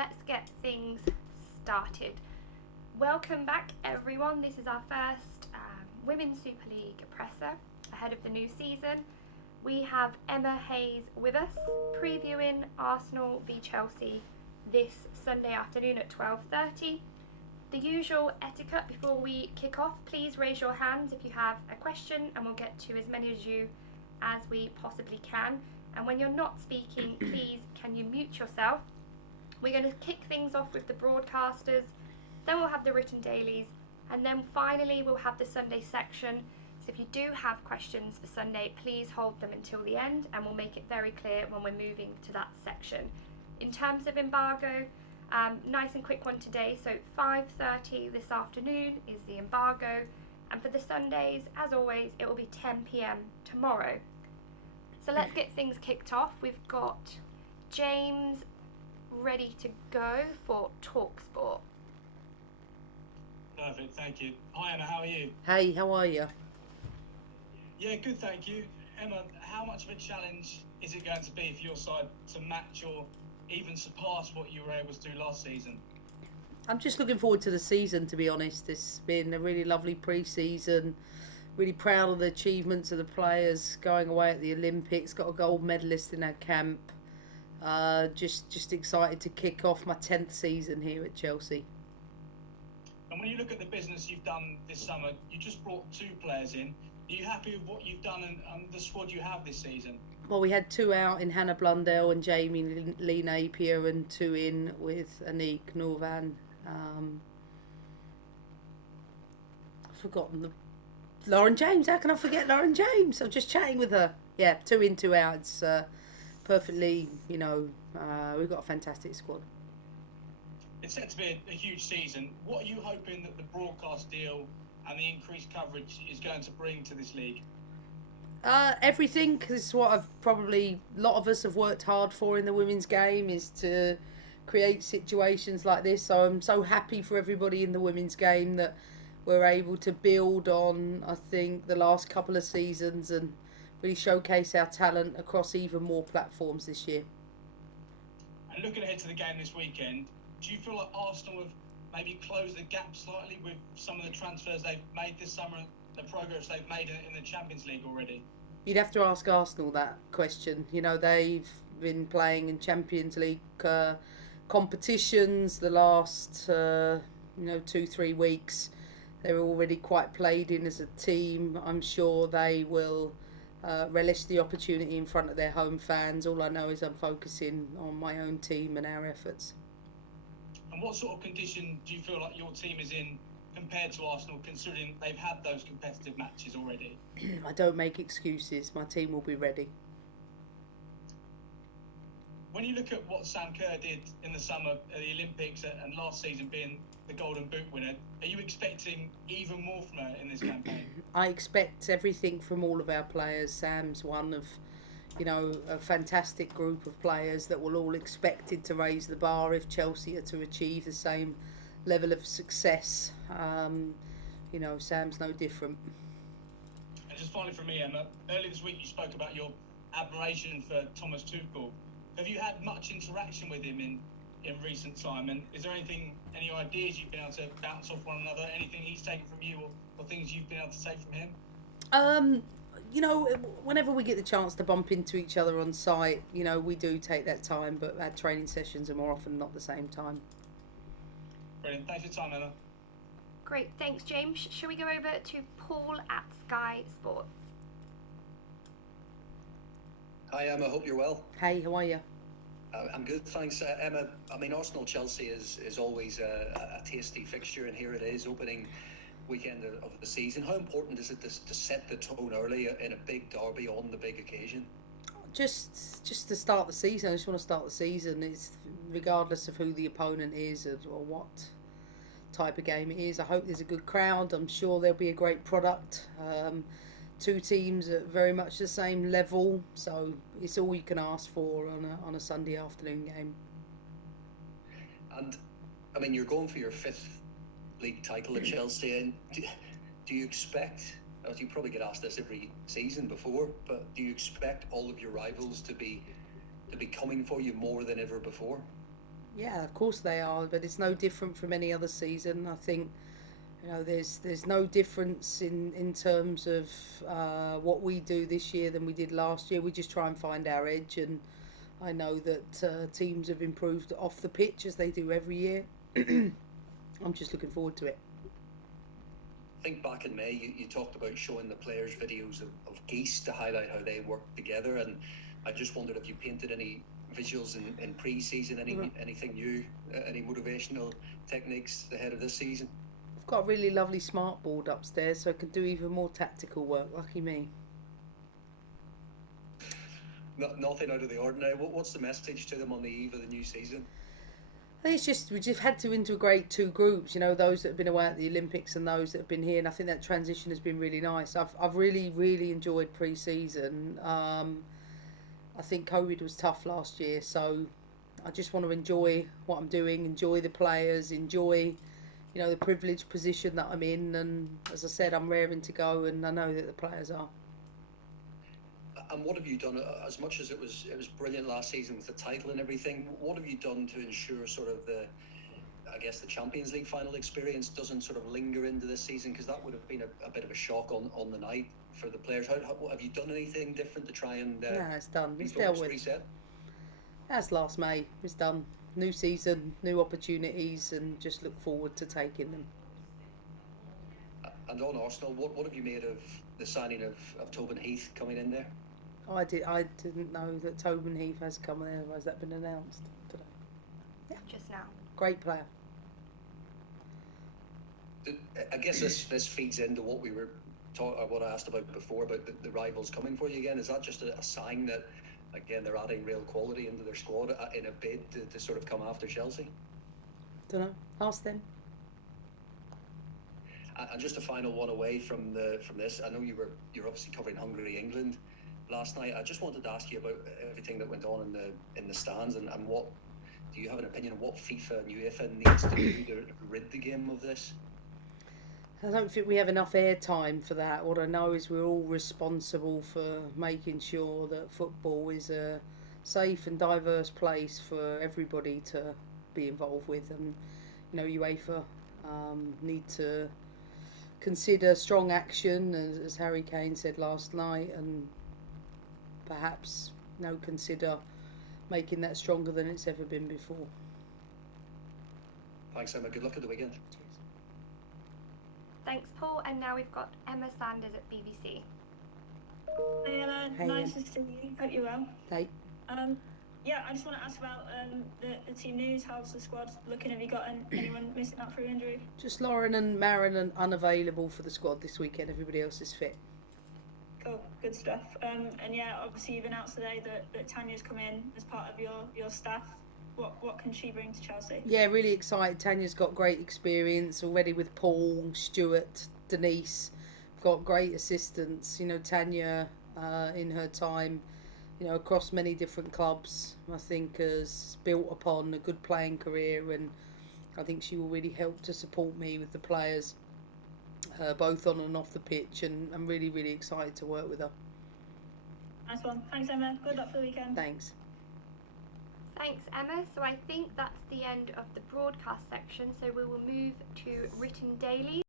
let's get things started. Welcome back, everyone. This is our first Women's Super League presser ahead of the new season. We have Emma Hayes with us, previewing Arsenal v Chelsea this Sunday afternoon at 12:30. The usual etiquette before we kick off, please raise your hand if you have a question and we'll get to as many of you as we possibly can. And when you're not speaking, please can you mute yourself. We're going to kick things off with the broadcasters, then we'll have the written dailies, and then finally we'll have the Sunday section. So if you do have questions for Sunday, please hold them until the end and we'll make it very clear when we're moving to that section. In terms of embargo, nice and quick one today, so 5:30 this afternoon is the embargo, and for the Sundays, as always, it will be 10 p.m. tomorrow. So let's get things kicked off. We've got James ready to go for TalkSport. Perfect, thank you. Hi Emma, how are you? Hey, how are you? Yeah, good, thank you. Emma, how much of a challenge is it going to be for your side to match or even surpass what you were able to do last season? I'm just looking forward to the season, to be honest. It's been a really lovely pre-season. Really proud of the achievements of the players going away at the Olympics. Got a gold medalist in our camp. Just excited to kick off my 10th season here at Chelsea. And when you look at the business you've done this summer, you just brought 2 players in. Are you happy with what you've done and the squad you have this season? Well, we had 2 out in Hannah Blundell and Jamie Lee Napier, and 2 in with Anique Norvan. I've forgotten Lauren James. How can I forget Lauren James? I'm just chatting with her. Yeah, 2 in, 2 out. It's perfectly, we've got a fantastic squad. It's set to be a huge season. What are you hoping that the broadcast deal and the increased coverage is going to bring to this league? Everything. This is what a lot of us have worked hard for in the women's game, is to create situations like this. So I'm so happy for everybody in the women's game that we're able to build on, I think, the last couple of seasons and really showcase our talent across even more platforms this year. And looking ahead to the game this weekend, do you feel like Arsenal have maybe closed the gap slightly with some of the transfers they've made this summer, the progress they've made in the Champions League already? You'd have to ask Arsenal that question. They've been playing in Champions League competitions the last 2-3 weeks. They're already quite played in as a team. I'm sure they will relish the opportunity in front of their home fans. All I know is I'm focusing on my own team and our efforts. And what sort of condition do you feel like your team is in compared to Arsenal, considering they've had those competitive matches already? I don't make excuses. My team will be ready. When you look at what Sam Kerr did in the summer at the Olympics and last season being the Golden Boot winner, are you expecting even more from her in this campaign? I expect everything from all of our players. Sam's one of a fantastic group of players that will all expected to raise the bar if Chelsea are to achieve the same level of success. Sam's no different. And just finally from me, Emma, earlier this week you spoke about your admiration for Thomas Tuchel. Have you had much interaction with him in recent time, and is there any ideas you've been able to bounce off one another, anything he's taken from you or things you've been able to take from him? Whenever we get the chance to bump into each other on site, we do take that time, but our training sessions are more often not the same time. Brilliant. Thanks for your time, Emma. Great, thanks James. Shall we go over to Paul at Sky Sports? Hi Emma, hope you're well. Hey, how are you? I'm good, thanks. Emma, Arsenal-Chelsea is always a tasty fixture, and here it is, opening weekend of the season. How important is it to set the tone early in a big derby on the big occasion? Just to start the season. I just want to start the season. It's regardless of who the opponent is or what type of game it is. I hope there's a good crowd. I'm sure there'll be a great product. 2 teams at very much the same level, so it's all you can ask for on a Sunday afternoon game. And you're going for your 5th league title at Chelsea, and do you expect, as you probably get asked this every season before, but do you expect all of your rivals to be coming for you more than ever before? Yeah, of course they are, but it's no different from any other season. I think, there's no difference in terms of what we do this year than we did last year. We just try and find our edge, and I know that teams have improved off the pitch as they do every year. I'm just looking forward to it. I think back in May, you talked about showing the players videos of geese to highlight how they work together, and I just wondered if you painted any visuals in pre-season, anything new, any motivational techniques ahead of this season. I've got a really lovely smart board upstairs, so I can do even more tactical work. Lucky me. Nothing out of the ordinary. What's the message to them on the eve of the new season? I think it's just we just had to integrate two groups, those that have been away at the Olympics and those that have been here, and I think that transition has been really nice. I've really enjoyed pre-season. I think COVID was tough last year, so I just want to enjoy what I'm doing, enjoy the players, enjoy the privileged position that I'm in, and as I said, I'm raring to go, and I know that the players are. And what have you done, as much as it was brilliant last season with the title and everything, what have you done to ensure sort of the Champions League final experience doesn't sort of linger into this season? Because that would have been a bit of a shock on the night for the players. Have you done anything different to try and it's done. It's dealt with. Reset? That's last May. It's done. New season, new opportunities, and just look forward to taking them. And on Arsenal, what have you made of the signing of Tobin Heath coming in there? I didn't know that Tobin Heath has come there. Has that been announced today? Yeah, just now. Great player. I guess this feeds into what we were what I asked about before about the rivals coming for you again. Is that just a sign that, again, they're adding real quality into their squad in a bid to sort of come after Chelsea? Don't know. Ask them. And just a final one away from this. I know you're obviously covering Hungary, England last night. I just wanted to ask you about everything that went on in the stands, and what do you have an opinion on what FIFA and UEFA needs to do to rid the game of this? I don't think we have enough airtime for that. What I know is we're all responsible for making sure that football is a safe and diverse place for everybody to be involved with, and UEFA need to consider strong action, as Harry Kane said last night, and perhaps consider making that stronger than it's ever been before. Thanks, Emma. Good luck at the weekend. Thanks, Paul. And now we've got Emma Sanders at BBC. Hey Emma, Hey, nice Em. to see you. Hope you're well. Hey. Yeah, I just want to ask about the team news. How's the squad looking? Have you got anyone missing out through injury? Just Lauren and Marin are unavailable for the squad this weekend. Everybody else is fit. Cool, good stuff. And yeah, obviously you've announced today that Tanya's come in as part of your staff. What can she bring to Chelsea? Yeah, really excited. Tanya's got great experience already with Paul, Stuart, Denise. Got great assistants. Tanya, in her time, across many different clubs, I think has built upon a good playing career, and I think she will really help to support me with the players, both on and off the pitch, and I'm really, really excited to work with her. Nice one. Thanks, Emma. Good luck for the weekend. Thanks. Thanks, Emma. So I think that's the end of the broadcast section. So we will move to written dailies.